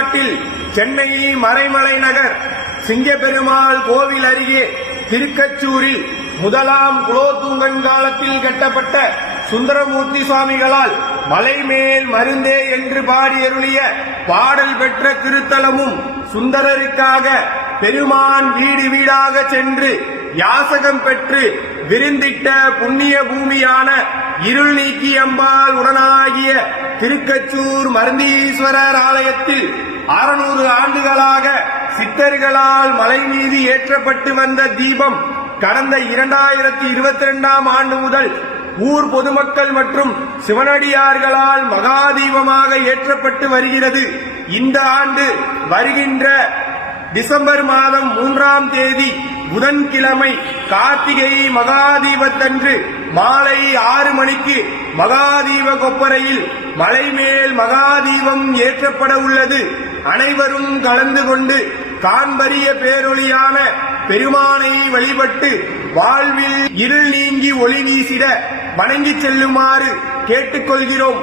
தமிழ்நாட்டில் சென்னை மறைமலை நகர் சிங்கப்பெருமாள் கோவில் அருகே திருக்கச்சூரில் முதலாம் குலோத்துங்கன் காலத்தில் கட்டப்பட்ட சுந்தரமூர்த்தி சுவாமிகளால் மலைமேல் மருந்தே என்று பாடியருளிய பாடல் பெற்ற திருத்தலமும் சுந்தரருக்காக பெருமான் வீடு வீடாக சென்று யாசகம் பெற்று விருந்திட்ட புண்ணிய பூமியான இருள் நீக்கி அம்பாள் உடனாகிய திருக்கச்சூர் மருந்தீஸ்வரர் ஆலயத்தில் 600 ஆண்டுகளாக சித்தர்களால் மலை மீது ஏற்றப்பட்டு வந்த தீபம் கடந்த 2022ஆம் ஆண்டு முதல் ஊர் பொதுமக்கள் மற்றும் சிவனடியார்களால் மகாதீபமாக ஏற்றப்பட்டு வருகிறது. இந்த ஆண்டு வருகின்ற டிசம்பர் மாதம் 3ஆம் தேதி புதன்கிழமை கார்த்திகை மகாதீபத்தன்று மாலை 6 மணிக்கு மகாதீப கொப்பரையில் மலைமேல் மகாதீபம் ஏற்றப்பட உள்ளது. அனைவரும் கலந்து கொண்டு காண்பரிய பேரொளியான பெருமானை வழிபட்டு வாழ்வில் இருள் நீங்கி ஒளி வீசிட வணங்கி செல்லுமாறு கேட்டுக்கொள்கிறோம்.